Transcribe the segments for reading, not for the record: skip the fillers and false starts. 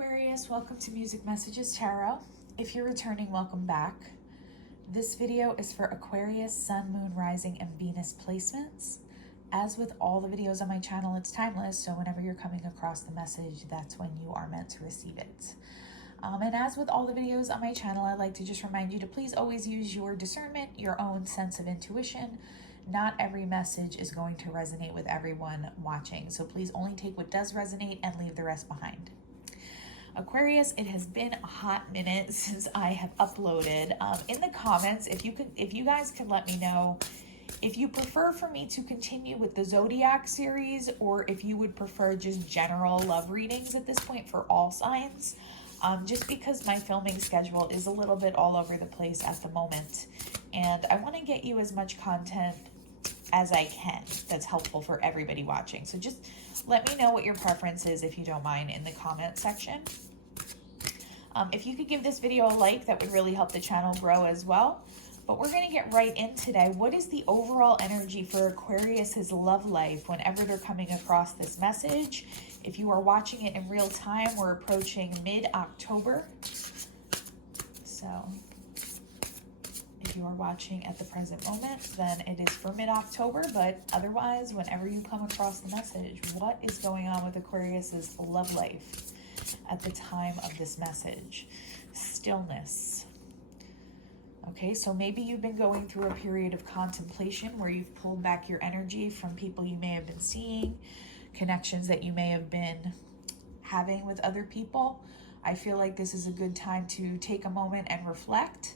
Aquarius, welcome to Music Messages Tarot. If you're returning, welcome back. This video is for Aquarius, Sun, Moon, Rising, and Venus placements. As with all the videos on my channel, it's timeless, so whenever you're coming across the message, that's when you are meant to receive it. And as with all the videos on my channel, I'd like to just remind you to please always use your discernment, your own sense of intuition. Not every message is going to resonate with everyone watching, so please only take what does resonate and leave the rest behind. Aquarius, it has been a hot minute since I have uploaded. In the comments, if you guys could let me know if you prefer for me to continue with the Zodiac series, or if you would prefer just general love readings at this point for all signs. Just because my filming schedule is a little bit all over the place at the moment, and I want to get you as much content as I can that's helpful for everybody watching. So just let me know what your preference is, if you don't mind, in the comment section. If you could give this video a like, that would really help the channel grow as well. But we're going to get right in today. What is the overall energy for Aquarius's love life whenever they're coming across this message? If you are watching it in real time, we're approaching mid-October. So if you are watching at the present moment, then it is for mid-October. But otherwise, whenever you come across the message, what is going on with Aquarius's love life at the time of this message? Stillness. Okay, so maybe you've been going through a period of contemplation where you've pulled back your energy from people you may have been seeing, connections that you may have been having with other people. I feel like this is a good time to take a moment and reflect.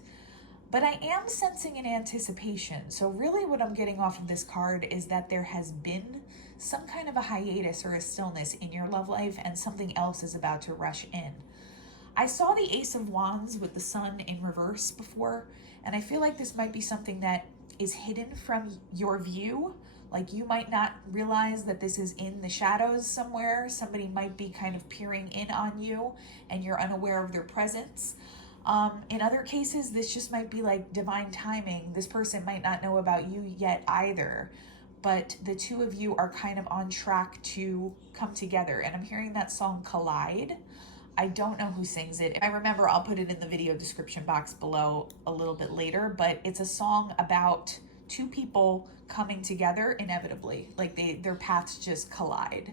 But I am sensing an anticipation. So really what I'm getting off of this card is that there has been some kind of a hiatus or a stillness in your love life, and something else is about to rush in. I saw the Ace of Wands with the Sun in reverse before, and I feel like this might be something that is hidden from your view. Like, you might not realize that this is in the shadows somewhere. Somebody might be kind of peering in on you and you're unaware of their presence. In other cases, this just might be like divine timing. This person might not know about you yet either, but the two of you are kind of on track to come together. And I'm hearing that song Collide. I don't know who sings it. If I remember, I'll put it in the video description box below a little bit later, but it's a song about two people coming together inevitably, like their paths just collide.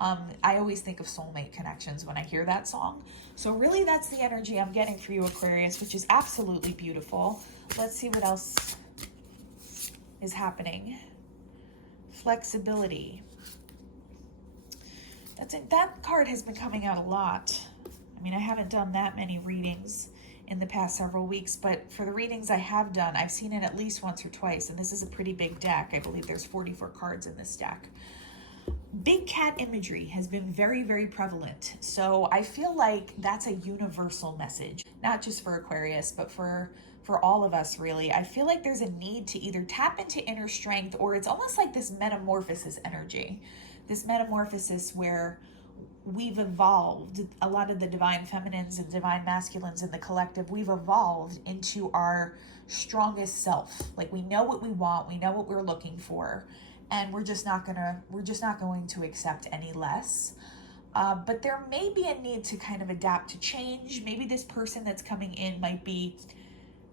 I always think of soulmate connections when I hear that song. So really that's the energy I'm getting for you, Aquarius, which is absolutely beautiful. Let's see what else is happening. Flexibility. That's it. That card has been coming out a lot. I mean, I haven't done that many readings in the past several weeks, but for the readings I have done, I've seen it at least once or twice, and this is a pretty big deck. I believe there's 44 cards in this deck. Big cat imagery has been very, very prevalent. So I feel like that's a universal message, not just for Aquarius, but for all of us, really. I feel like there's a need to either tap into inner strength, or it's almost like this metamorphosis energy. This metamorphosis where we've evolved, a lot of the divine feminines and divine masculines in the collective, we've evolved into our strongest self. Like, we know what we want, we know what we're looking for, and we're just not going to accept any less. But there may be a need to kind of adapt to change. Maybe this person that's coming in might be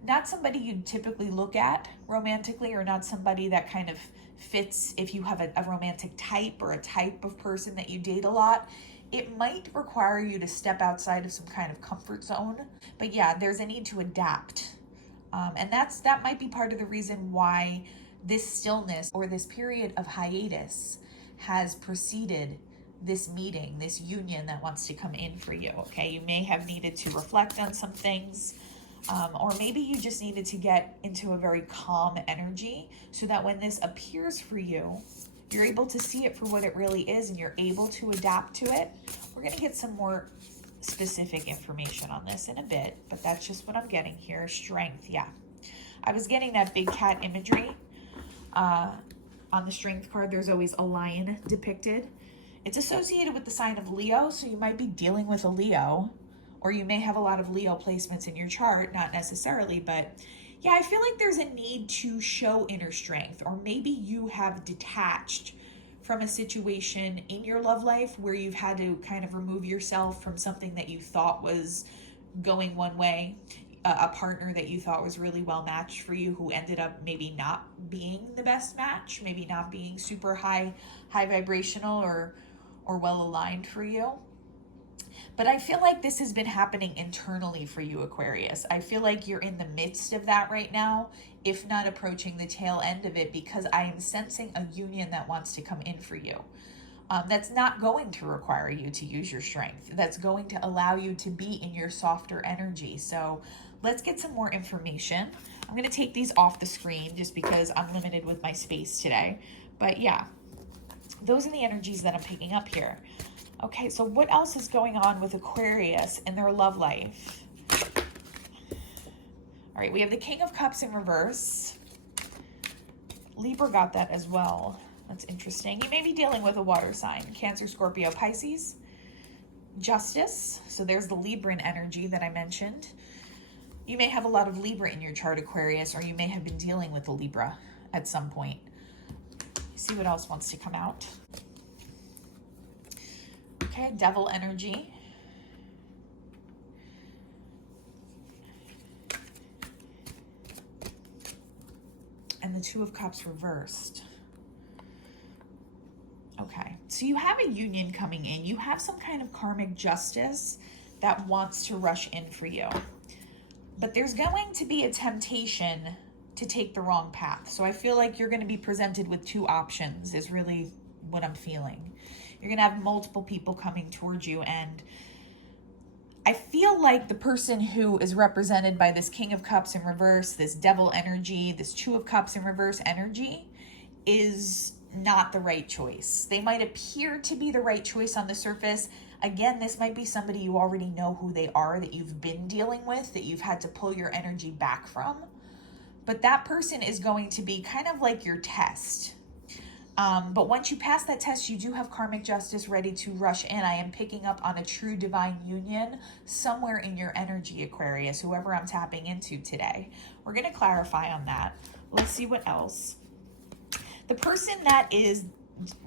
not somebody you'd typically look at romantically, or not somebody that kind of fits if you have a romantic type or a type of person that you date a lot. It might require you to step outside of some kind of comfort zone. But yeah, there's a need to adapt. And that might be part of the reason why this stillness or this period of hiatus has preceded this meeting, this union that wants to come in for you, okay? You may have needed to reflect on some things, or maybe you just needed to get into a very calm energy so that when this appears for you, you're able to see it for what it really is and you're able to adapt to it. We're going to get some more specific information on this in a bit, but that's just what I'm getting here. Strength, yeah. I was getting that big cat imagery. On the strength card, there's always a lion depicted. It's associated with the sign of Leo, so you might be dealing with a Leo, or you may have a lot of Leo placements in your chart, not necessarily, but yeah, I feel like there's a need to show inner strength, or maybe you have detached from a situation in your love life where you've had to kind of remove yourself from something that you thought was going one way, a partner that you thought was really well matched for you who ended up maybe not being the best match, maybe not being super high vibrational or well aligned for you. But I feel like this has been happening internally for you, Aquarius. I feel like you're in the midst of that right now, if not approaching the tail end of it, because I am sensing a union that wants to come in for you. That's not going to require you to use your strength. That's going to allow you to be in your softer energy. So let's get some more information. I'm going to take these off the screen just because I'm limited with my space today. But yeah, those are the energies that I'm picking up here. Okay, so what else is going on with Aquarius in their love life? All right, we have the King of Cups in reverse. Libra got that as well. That's interesting. You may be dealing with a water sign, Cancer, Scorpio, Pisces. Justice, so there's the Libran energy that I mentioned. You may have a lot of Libra in your chart, Aquarius, or you may have been dealing with a Libra at some point. See what else wants to come out. Okay, Devil energy. And the Two of Cups reversed. Okay, so you have a union coming in. You have some kind of karmic justice that wants to rush in for you. But there's going to be a temptation to take the wrong path. So I feel like you're going to be presented with two options is really what I'm feeling. You're going to have multiple people coming towards you, and I feel like the person who is represented by this King of Cups in reverse, this Devil energy, this Two of Cups in reverse energy is not the right choice. They might appear to be the right choice on the surface. Again, this might be somebody you already know who they are, that you've been dealing with, that you've had to pull your energy back from. But that person is going to be kind of like your test. But once you pass that test, you do have karmic justice ready to rush in. I am picking up on a true divine union somewhere in your energy, Aquarius, whoever I'm tapping into today. We're going to clarify on that. Let's see what else. The person that is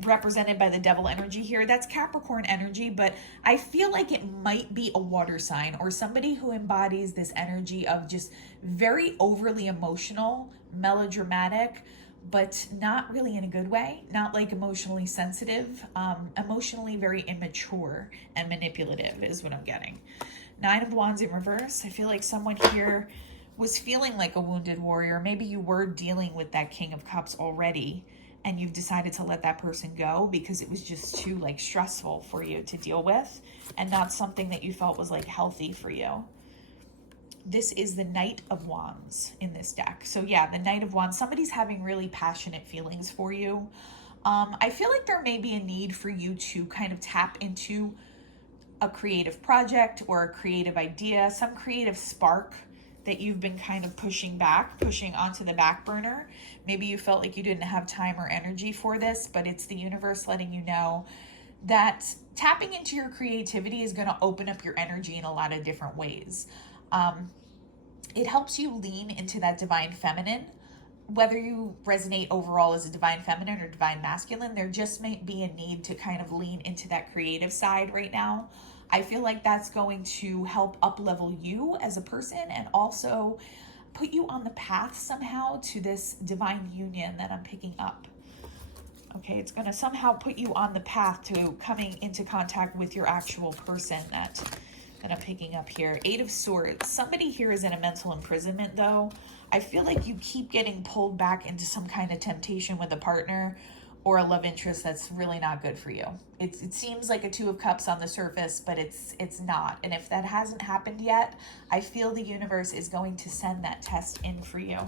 represented by the Devil energy here, that's Capricorn energy, but I feel like it might be a water sign or somebody who embodies this energy of just very overly emotional, melodramatic, but not really in a good way, not like emotionally sensitive, emotionally very immature and manipulative is what I'm getting. Nine of Wands in reverse. I feel like someone here was feeling like a wounded warrior. Maybe you were dealing with that King of Cups already and you've decided to let that person go because it was just too like stressful for you to deal with and not something that you felt was like healthy for you. This is the Knight of Wands in this deck. So yeah, the Knight of Wands, somebody's having really passionate feelings for you. I feel like there may be a need for you to kind of tap into a creative project or a creative idea, some creative spark that you've been kind of pushing onto the back burner. Maybe you felt like you didn't have time or energy for this, but it's the universe letting you know that tapping into your creativity is going to open up your energy in a lot of different ways. It helps you lean into that divine feminine. Whether you resonate overall as a divine feminine or divine masculine, there just might be a need to kind of lean into that creative side right now. I feel like that's going to help up-level you as a person and also put you on the path somehow to this divine union that I'm picking up. Okay, it's going to somehow put you on the path to coming into contact with your actual person that I'm picking up here. Eight of Swords. Somebody here is in a mental imprisonment, though. I feel like you keep getting pulled back into some kind of temptation with a partner or a love interest that's really not good for you. It seems like a Two of Cups on the surface, but it's not. And if that hasn't happened yet, I feel the universe is going to send that test in for you.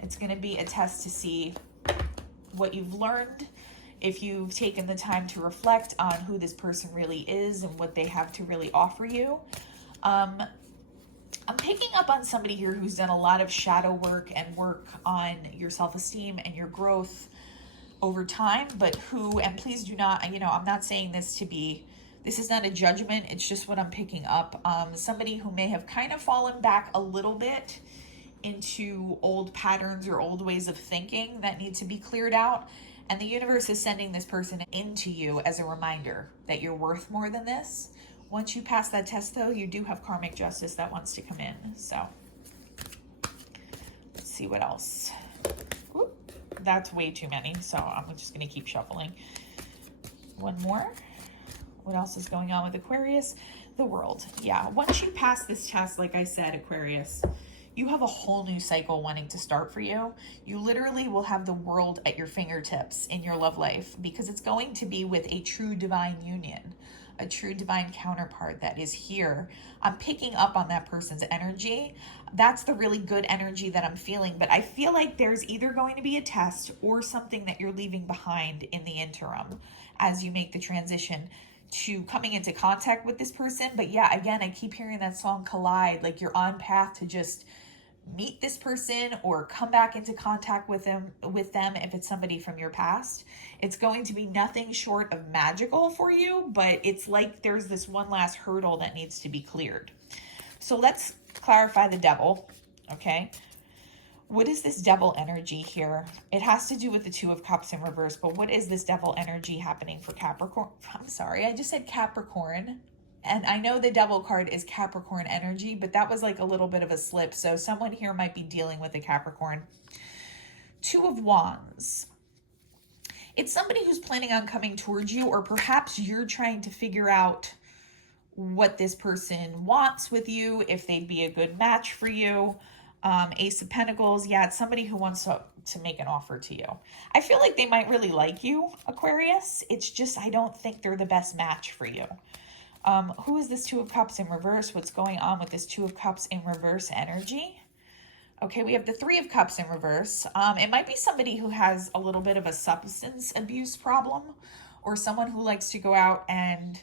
It's going to be a test to see what you've learned, if you've taken the time to reflect on who this person really is and what they have to really offer you. I'm picking up on somebody here who's done a lot of shadow work and work on your self-esteem and your growth over time, but who, and please do not, I'm not saying this this is not a judgment, it's just what I'm picking up. Somebody who may have kind of fallen back a little bit into old patterns or old ways of thinking that need to be cleared out. And the universe is sending this person into you as a reminder that you're worth more than this. Once you pass that test, though, you do have karmic justice that wants to come in. So let's see what else. Whoop, that's way too many, so I'm just going to keep shuffling. One more. What else is going on with Aquarius? The world. Yeah, once you pass this test, like I said, Aquarius, you have a whole new cycle wanting to start for you. You literally will have the world at your fingertips in your love life, because it's going to be with a true divine union, a true divine counterpart that is here. I'm picking up on that person's energy. That's the really good energy that I'm feeling, but I feel like there's either going to be a test or something that you're leaving behind in the interim as you make the transition to coming into contact with this person. But yeah, again, I keep hearing that song Collide, like you're on path to just meet this person or come back into contact with them if it's somebody from your past. It's going to be nothing short of magical for you, but it's like there's this one last hurdle that needs to be cleared. So let's clarify the devil, okay? What is this devil energy here? It has to do with the Two of Cups in reverse, but what is this devil energy happening for Capricorn? I'm sorry, I just said Capricorn. And I know the devil card is Capricorn energy, but that was like a little bit of a slip. So someone here might be dealing with a Capricorn. Two of Wands. It's somebody who's planning on coming towards you, or perhaps you're trying to figure out what this person wants with you, if they'd be a good match for you. Ace of Pentacles. Yeah, it's somebody who wants to make an offer to you. I feel like they might really like you, Aquarius. It's just I don't think they're the best match for you. Who is this Two of Cups in reverse? What's going on with this Two of Cups in reverse energy? Okay, we have the Three of Cups in reverse. It might be somebody who has a little bit of a substance abuse problem, or someone who likes to go out and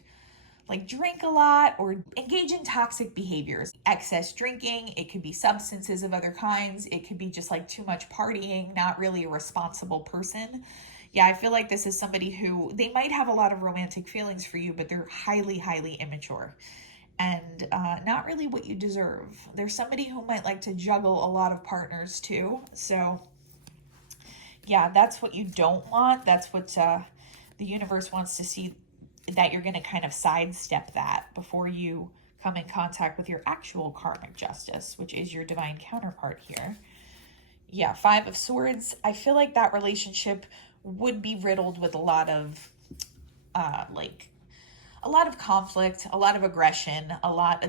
like drink a lot or engage in toxic behaviors. Excess drinking, it could be substances of other kinds. It could be just like too much partying, not really a responsible person. Yeah, I feel like this is somebody who, they might have a lot of romantic feelings for you, but they're highly, highly immature and not really what you deserve. There's somebody who might like to juggle a lot of partners too. So yeah, that's what you don't want. That's what the universe wants to see, that you're going to kind of sidestep that before you come in contact with your actual karmic justice, which is your divine counterpart here. Yeah, Five of Swords. I feel like that relationship would be riddled with a lot of conflict, a lot of aggression,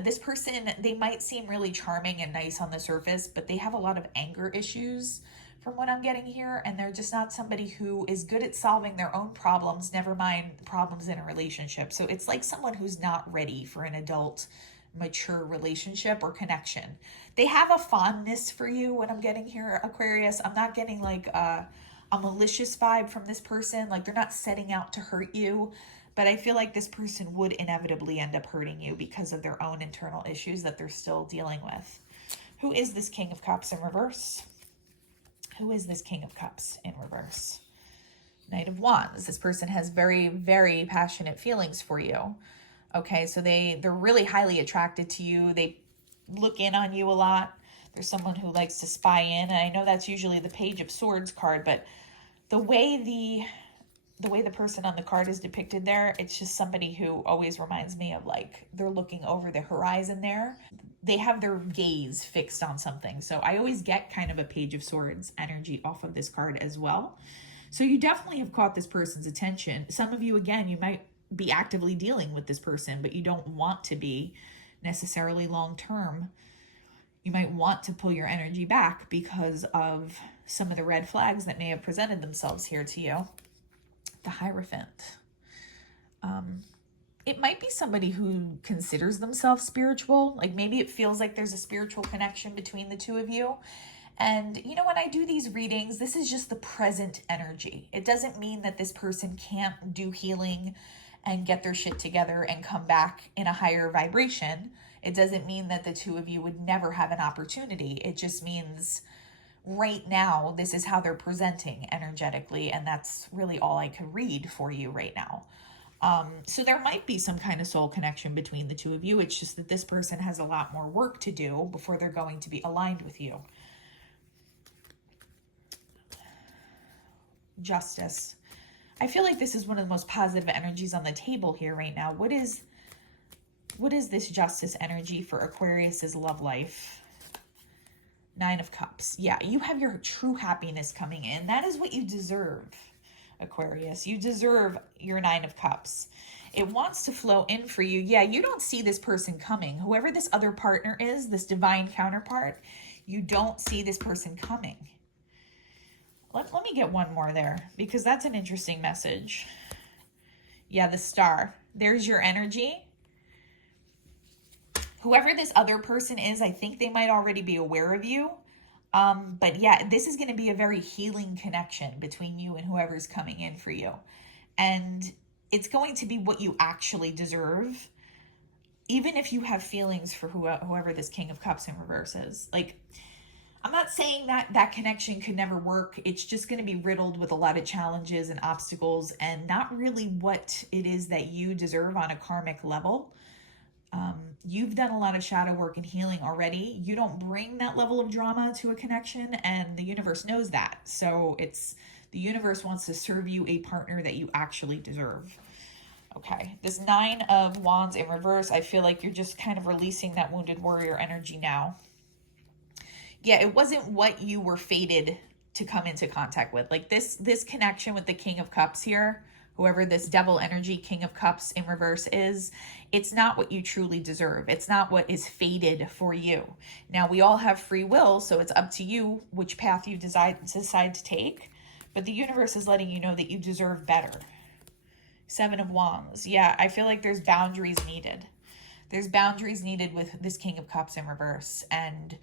this person, they might seem really charming and nice on the surface, but they have a lot of anger issues from what I'm getting here, and they're just not somebody who is good at solving their own problems, never mind problems in a relationship. So it's like someone who's not ready for an adult, mature relationship or connection. They have a fondness for you, what I'm getting here, Aquarius. I'm not getting like a malicious vibe from this person, like they're not setting out to hurt you, but I feel like this person would inevitably end up hurting you because of their own internal issues that they're still dealing with. Who is this King of Cups in reverse? Who is this King of Cups in reverse? Knight of Wands. This person has very, very passionate feelings for you. Okay, so they're really highly attracted to you. They look in on you a lot. There's someone who likes to spy in, and I know that's usually the Page of Swords card, but the way the person on the card is depicted there, it's just somebody who always reminds me of like they're looking over the horizon there. They have their gaze fixed on something. So I always get kind of a Page of Swords energy off of this card as well. So you definitely have caught this person's attention. Some of you, again, you might be actively dealing with this person, but you don't want to be necessarily long term. You might want to pull your energy back because of some of the red flags that may have presented themselves here to you. The Hierophant. It might be somebody who considers themselves spiritual. Like maybe it feels like there's a spiritual connection between the two of you. And you know, when I do these readings, this is just the present energy. It doesn't mean that this person can't do healing and get their shit together and come back in a higher vibration. It doesn't mean that the two of you would never have an opportunity. It just means right now, this is how they're presenting energetically, and that's really all I could read for you right now. So there might be some kind of soul connection between the two of you. It's just that this person has a lot more work to do before they're going to be aligned with you. Justice. I feel like this is one of the most positive energies on the table here right now. What is this Justice energy for Aquarius's love life? Nine of Cups. Yeah, you have your true happiness coming in. That is what you deserve, Aquarius. You deserve your Nine of Cups. It wants to flow in for you. Yeah, you don't see this person coming. Whoever this other partner is, this divine counterpart, you don't see this person coming. Let me get one more there, because that's an interesting message. Yeah, the Star. There's your energy. Whoever this other person is, I think they might already be aware of you. But yeah, this is going to be a very healing connection between you and whoever's coming in for you. And it's going to be what you actually deserve. Even if you have feelings for whoever this King of Cups in reverse is. Like, I'm not saying that connection could never work. It's just going to be riddled with a lot of challenges and obstacles and not really what it is that you deserve on a karmic level. You've done a lot of shadow work and healing already. You don't bring that level of drama to a connection, and the universe knows that. So the universe wants to serve you a partner that you actually deserve. Okay, this Nine of Wands in reverse, I feel like you're just kind of releasing that wounded warrior energy now. Yeah, it wasn't what you were fated to come into contact with. Like this connection with the King of Cups here, whoever this devil energy King of Cups in reverse is, it's not what you truly deserve. It's not what is fated for you. Now, we all have free will, so it's up to you which path you decide to take. But the universe is letting you know that you deserve better. Seven of Wands. Yeah, I feel like there's boundaries needed. There's boundaries needed with this King of Cups in reverse. And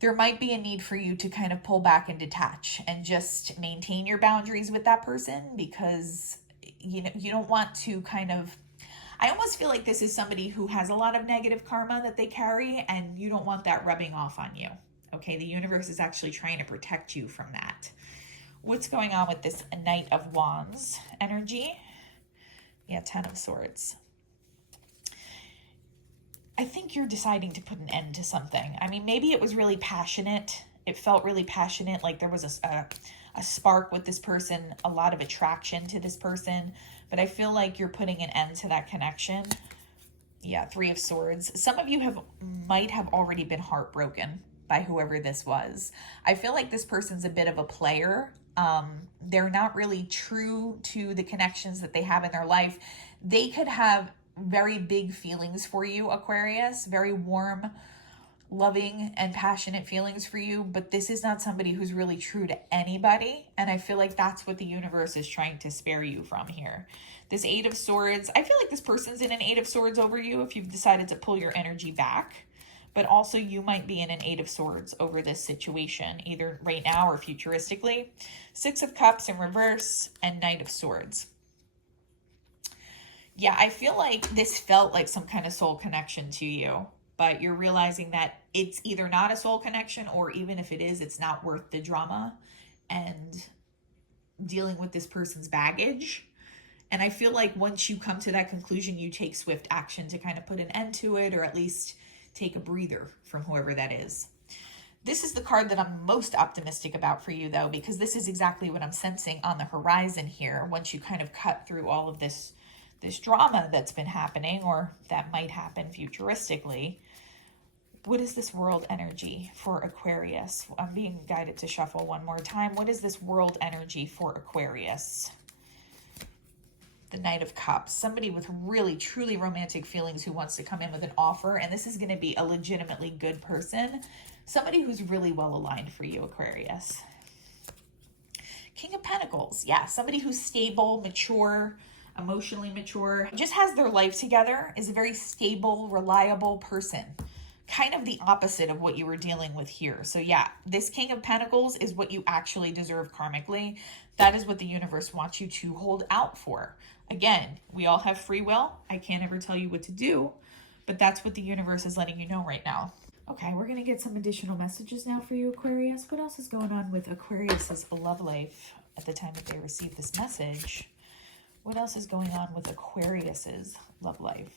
there might be a need for you to kind of pull back and detach and just maintain your boundaries with that person, because you don't want to kind of, I almost feel like this is somebody who has a lot of negative karma that they carry, and you don't want that rubbing off on you. Okay, the universe is actually trying to protect you from that. What's going on with this Knight of Wands energy? Yeah, Ten of Swords. I think you're deciding to put an end to something. I mean, maybe it was really passionate. It felt really passionate, like there was a spark with this person, a lot of attraction to this person. But I feel like you're putting an end to that connection. Yeah, Three of Swords. Some of you might have already been heartbroken by whoever this was. I feel like this person's a bit of a player. They're not really true to the connections that they have in their life. They could have very big feelings for you, Aquarius, very warm, loving, and passionate feelings for you, but this is not somebody who's really true to anybody, and I feel like that's what the universe is trying to spare you from here. This Eight of Swords, I feel like this person's in an Eight of Swords over you if you've decided to pull your energy back, but also you might be in an Eight of Swords over this situation, either right now or futuristically. Six of Cups in reverse and Knight of Swords. Yeah, I feel like this felt like some kind of soul connection to you, but you're realizing that it's either not a soul connection, or even if it is, it's not worth the drama and dealing with this person's baggage. And I feel like once you come to that conclusion, you take swift action to kind of put an end to it, or at least take a breather from whoever that is. This is the card that I'm most optimistic about for you, though, because this is exactly what I'm sensing on the horizon here. Once you kind of cut through all of this drama that's been happening, or that might happen futuristically. What is this world energy for Aquarius? I'm being guided to shuffle one more time. What is this world energy for Aquarius? The Knight of Cups. Somebody with really, truly romantic feelings who wants to come in with an offer, and this is going to be a legitimately good person. Somebody who's really well aligned for you, Aquarius. King of Pentacles. Yeah, somebody who's stable, mature, emotionally mature, just has their life together, is a very stable, reliable person. Kind of the opposite of what you were dealing with here. So yeah, this King of Pentacles is what you actually deserve karmically. That is what the universe wants you to hold out for. Again, we all have free will. I can't ever tell you what to do, but that's what the universe is letting you know right now. Okay, we're going to get some additional messages now for you, Aquarius. What else is going on with Aquarius's love life at the time that they receive this message? What else is going on with Aquarius's love life?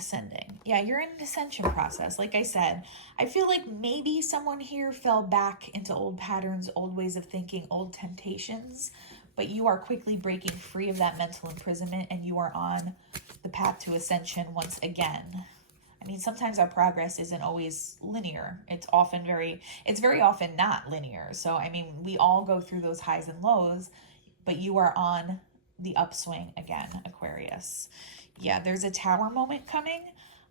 ascending. Yeah, you're in an ascension process. Like I said, I feel like maybe someone here fell back into old patterns, old ways of thinking, old temptations, but you are quickly breaking free of that mental imprisonment and you are on the path to ascension once again. I mean, sometimes our progress isn't always linear. It's very often not linear. So, I mean, we all go through those highs and lows, but you are on the upswing again, Aquarius. Yeah, there's a Tower moment coming.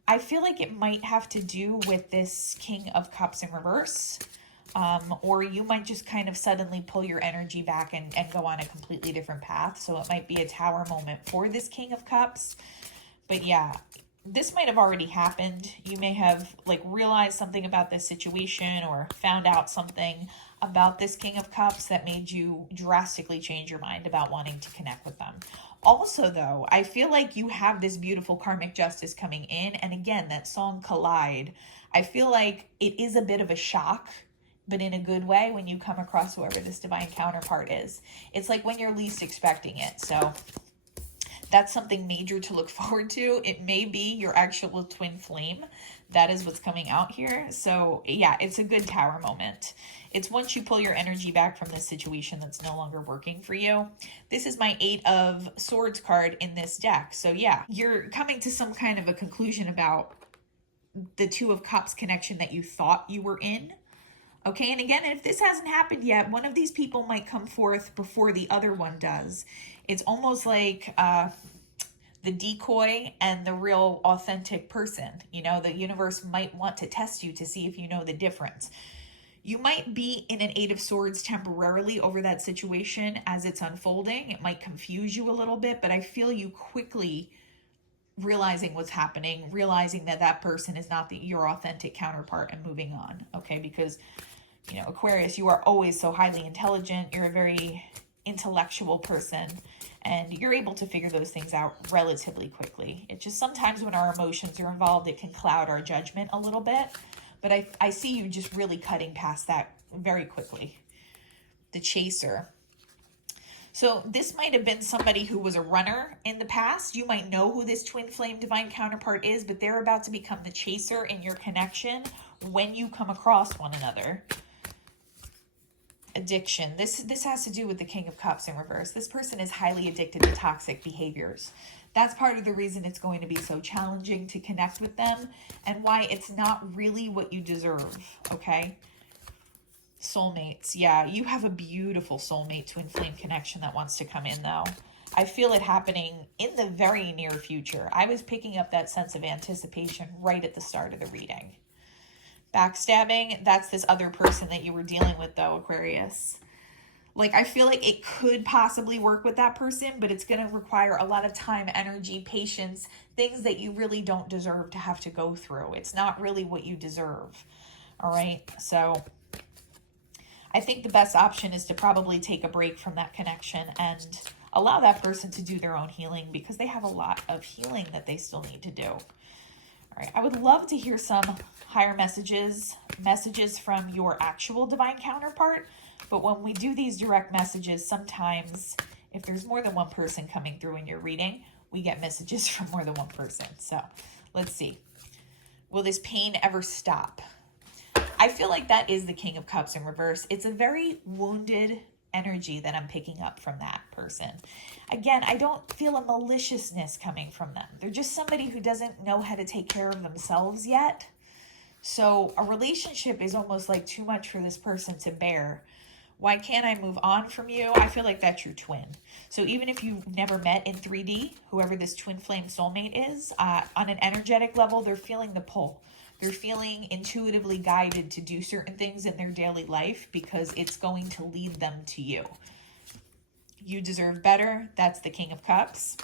I feel like it might have to do with this King of Cups in reverse. Or you might just kind of suddenly pull your energy back and go on a completely different path. So it might be a Tower moment for this King of Cups. But yeah, this might have already happened. You may have like realized something about this situation or found out something about this King of Cups that made you drastically change your mind about wanting to connect with them. Also, though, I feel like you have this beautiful karmic justice coming in. And again, that song Collide, I feel like it is a bit of a shock, but in a good way when you come across whoever this divine counterpart is. It's like when you're least expecting it. So that's something major to look forward to. It may be your actual twin flame. That is what's coming out here. So yeah, it's a good Tower moment. It's once you pull your energy back from this situation that's no longer working for you. This is my 8 of Swords card in this deck. So yeah, you're coming to some kind of a conclusion about the 2 of Cups connection that you thought you were in. Okay, and again, if this hasn't happened yet, one of these people might come forth before the other one does. It's almost like the decoy and the real authentic person. You know, the universe might want to test you to see if you know the difference. You might be in an 8 of Swords temporarily over that situation as it's unfolding. It might confuse you a little bit, but I feel you quickly realizing what's happening, realizing that that person is not your authentic counterpart and moving on. Okay, because, you know, Aquarius, you are always so highly intelligent. You're a very intellectual person and you're able to figure those things out relatively quickly. It's just sometimes when our emotions are involved, it can cloud our judgment a little bit. But I see you just really cutting past that very quickly. The Chaser. So this might have been somebody who was a runner in the past. You might know who this twin flame divine counterpart is, but they're about to become the chaser in your connection when you come across one another. Addiction. This has to do with the King of Cups in reverse. This person is highly addicted to toxic behaviors. That's part of the reason it's going to be so challenging to connect with them and why it's not really what you deserve, okay? Soulmates. Yeah, you have a beautiful soulmate twin flame connection that wants to come in, though. I feel it happening in the very near future. I was picking up that sense of anticipation right at the start of the reading. Backstabbing, that's this other person that you were dealing with, though, Aquarius. Like, I feel like it could possibly work with that person, but it's going to require a lot of time, energy, patience, things that you really don't deserve to have to go through. It's not really what you deserve. All right, so I think the best option is to probably take a break from that connection and allow that person to do their own healing because they have a lot of healing that they still need to do. All right, I would love to hear some higher messages from your actual divine counterpart. But when we do these direct messages, sometimes if there's more than one person coming through in your reading, we get messages from more than one person. So let's see. Will this pain ever stop? I feel like that is the King of Cups in reverse. It's a very wounded energy that I'm picking up from that person. Again, I don't feel a maliciousness coming from them. They're just somebody who doesn't know how to take care of themselves yet. So a relationship is almost like too much for this person to bear. Why can't I move on from you? I feel like that's your twin. So even if you've never met in 3D, whoever this twin flame soulmate is, on an energetic level, they're feeling the pull. They're feeling intuitively guided to do certain things in their daily life because it's going to lead them to you. You deserve better. That's the King of Cups.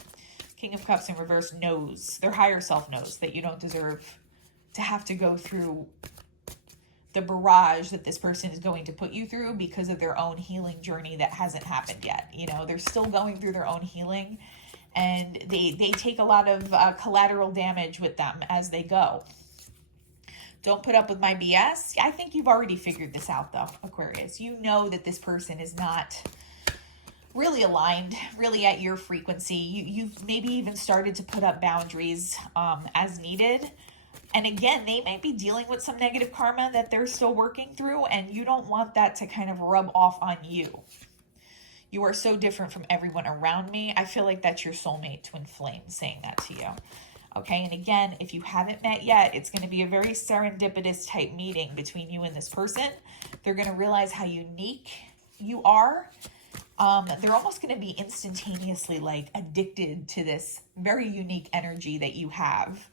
King of Cups in reverse knows, their higher self knows that you don't deserve to have to go through the barrage that this person is going to put you through because of their own healing journey that hasn't happened yet. You know, they're still going through their own healing and they take a lot of collateral damage with them as they go. Don't put up with my BS. I think you've already figured this out though, Aquarius. You know that this person is not really aligned, really at your frequency. You've maybe even started to put up boundaries as needed. And again, they might be dealing with some negative karma that they're still working through, and you don't want that to kind of rub off on you. You are so different from everyone around me. I feel like that's your soulmate twin flame saying that to you. Okay, and again, if you haven't met yet, it's going to be a very serendipitous type meeting between you and this person. They're going to realize how unique you are. They're almost going to be instantaneously like addicted to this very unique energy that you have,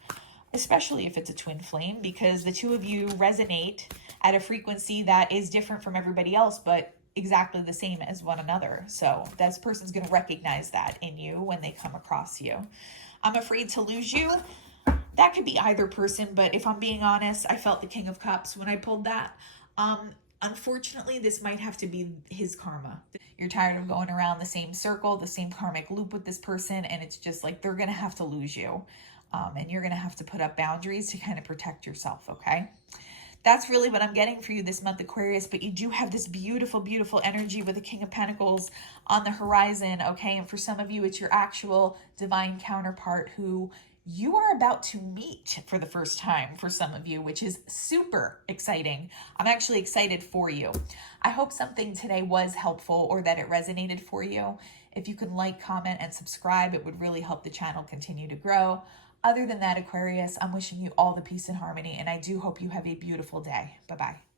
especially if it's a twin flame, because the two of you resonate at a frequency that is different from everybody else, but exactly the same as one another. So this person's going to recognize that in you when they come across you. I'm afraid to lose you. That could be either person, but if I'm being honest, I felt the King of Cups when I pulled that. Unfortunately, this might have to be his karma. You're tired of going around the same circle, the same karmic loop with this person, and it's just like they're going to have to lose you. And you're going to have to put up boundaries to kind of protect yourself, okay? That's really what I'm getting for you this month, Aquarius, but you do have this beautiful, beautiful energy with the King of Pentacles on the horizon, okay? And for some of you, it's your actual divine counterpart who you are about to meet for the first time for some of you, which is super exciting. I'm actually excited for you. I hope something today was helpful or that it resonated for you. If you can like, comment, and subscribe, it would really help the channel continue to grow. Other than that, Aquarius, I'm wishing you all the peace and harmony, and I do hope you have a beautiful day. Bye-bye.